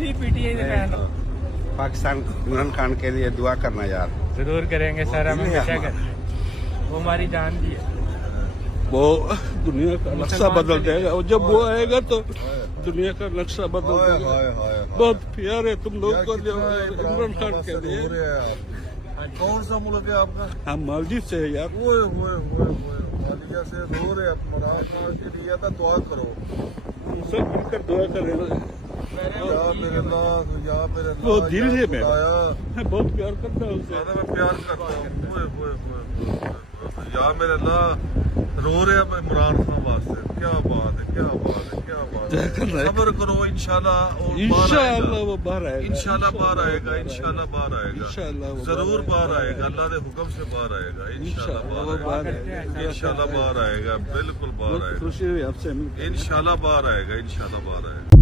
असली पीटीआई के फैन हो। पाकिस्तान इमरान खान के लिए दुआ करना यार। जरूर करेंगे सर, हम हमेशा करेंगे, वो हमारी जान भी है। वो दुनिया का नक्शा बदल देगा, और जब वो आएगा तो दुनिया का नक्शा बदल देगा। बहुत प्यार है तुम लोग को इमरान खान के लिए। कौन सा मुल्क है आपका? हम मालदीव से है यार। मालिया से रो रहे इमरान खान के लिए था, दुआ करो सब मिलकर दुआ करें। वो दिल है मेरा, मैं बहुत प्यार करता हूँ उसे। मैं प्यार करता हूँ यार, मेरे अल्लाह रो रहे हैं इमरान खान वास्ते। क्या बात है, क्या बात है, क्या बात है। सब्र करो, इंशाल्लाह वो बाहर आएगा, इंशाल्लाह बाहर आएगा, इंशाल्लाह बाहर आएगा, जरूर बाहर आएगा, अल्लाह के हुक्म से बाहर आएगा, इंशाल्लाह बाहर आएगा, इंशाल्लाह बाहर आएगा, बिल्कुल बाहर आएगा, खुशी हुई आपसे, इंशाल्लाह बाहर आएगा, इंशाल्लाह बाहर आएगा।